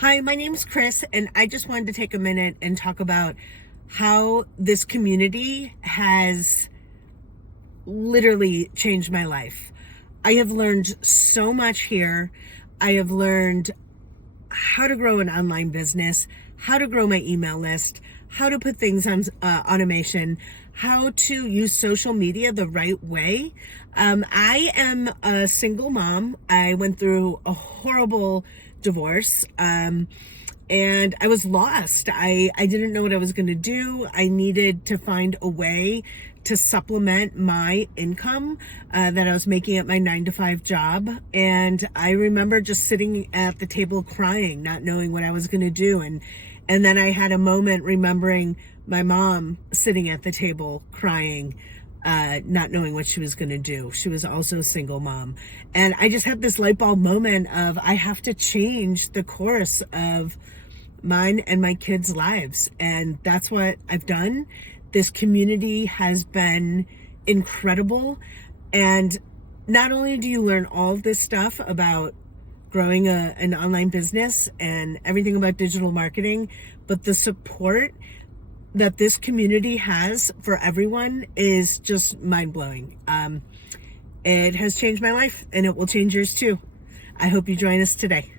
Hi, my name's Chris, and I just wanted to take a minute and talk about how this community has literally changed my life. I have learned so much here. I have learned how to grow an online business, how to grow my email list, how to put things on automation, how to use social media the right way. I am a single mom. I went through a horrible divorce. And I was lost. I didn't know what I was going to do. I needed to find a way to supplement my income that I was making at my 9 to 5 job. And I remember just sitting at the table crying, not knowing what I was going to do. And then I had a moment remembering my mom sitting at the table crying, not knowing what she was going to do. She was also a single mom. And I just had this light bulb moment of I have to change the course of mine and my kids' lives. And that's what I've done. This community has been incredible. And not only do you learn all of this stuff about growing an online business and everything about digital marketing, but the support that this community has for everyone is just mind blowing. It has changed my life and it will change yours too. I hope you join us today.